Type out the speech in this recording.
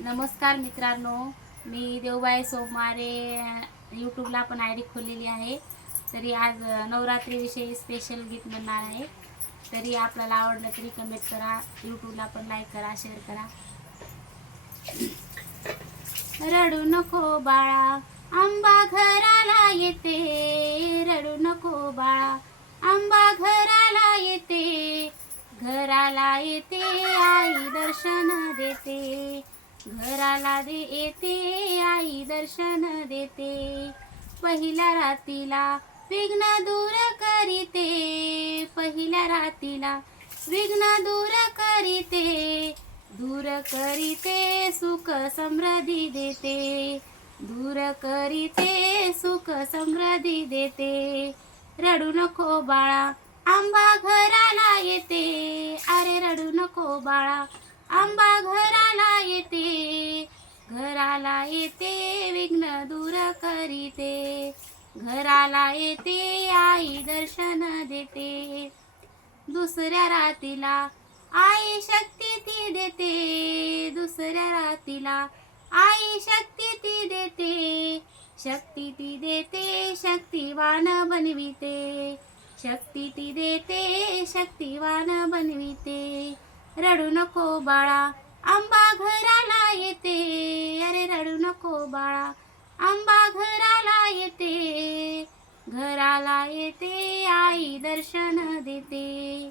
नमस्कार मित्रांनो, मी देवबाई सोमारे यूट्यूबला पण आय डी खोललेली आहे. तरी आज नवरात्रीविषयी स्पेशल गीत म्हणणार आहे. तरी आपल्याला आवडलं तरी कमेंट करा, यूट्यूबला पण लाईक करा, शेअर करा. रडू नको बाळा, आंबा घराला येते. रडू नको बाळा, आंबा घराला येते. घराला येते आई दर्शन देते. घराला येते आई दर्शन देते. पहिल्या रातीला विघ्न दूर करीते. पहिल्या रातीला विघ्न दूर करीते. दूर करीते सुख समृद्धी देते. दूर करीते सुख समृद्धी देते. रडू नको बाळा, आंबा घराला येते. अरे रडू नको बाळा, आंबा घराला येते. घराला येते विघ्न दूर करीते. घराला येते आई दर्शन देते. दुसऱ्या रातीला आई शक्ती ती देते. दुसऱ्या रातीला आई शक्ती ती देते. शक्ती ती देते, शक्तिवान बनविते. शक्ती ती देते, शक्तिवान बनविते. रडू नको बाळा, आंबा घराला येते. अरे रडू नको बाळा, आंबा घराला येते. घराला येते आई दर्शन देते.